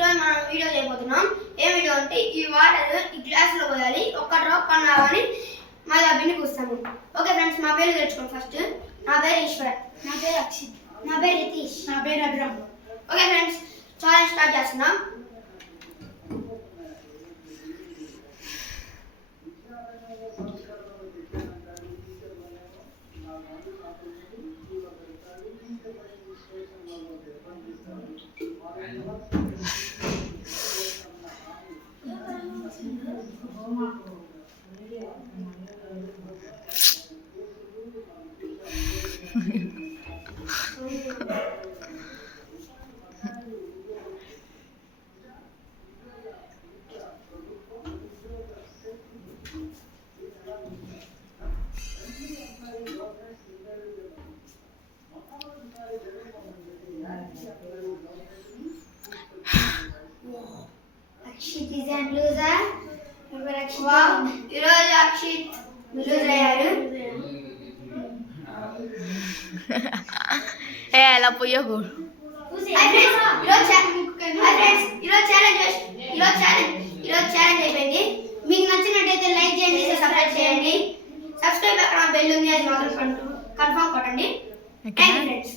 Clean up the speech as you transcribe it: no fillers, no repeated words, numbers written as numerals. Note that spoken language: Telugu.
ఈరోజు మనం వీడియో చేయబోతున్నాం. ఏ వీడియో అంటే ఈ వాటర్ ఈ గ్లాసులో పోయాలి, ఒక్క డ్రాప్ కన్నా అని మా అభిని కూస్తాము. ఓకే ఫ్రెండ్స్, మా పేరు తెలుసుకోండి. ఫస్ట్ నా పేరు ఈశ్వర్, నా పేరు అక్షిత్, నా పేరు రితీష్, నా పేరు Abhiram. Okay friends, challenge start చేస్తున్నాం. Akshith is and loser. ఈరోజు అక్షిత్ లూజర్ అయ్యాడు. అలా పోయకు. ఛాలెంజ్ అయిపోయింది. మీకు నచ్చినట్టయితే లైక్ చేయండి, సబ్స్క్రైబ్ చేయండి. సబ్స్క్రైబ్ అక్కడ బెల్ ఉంది, అది మాత్రం కన్ఫర్మ్ కొట్టండి. Thank you friends.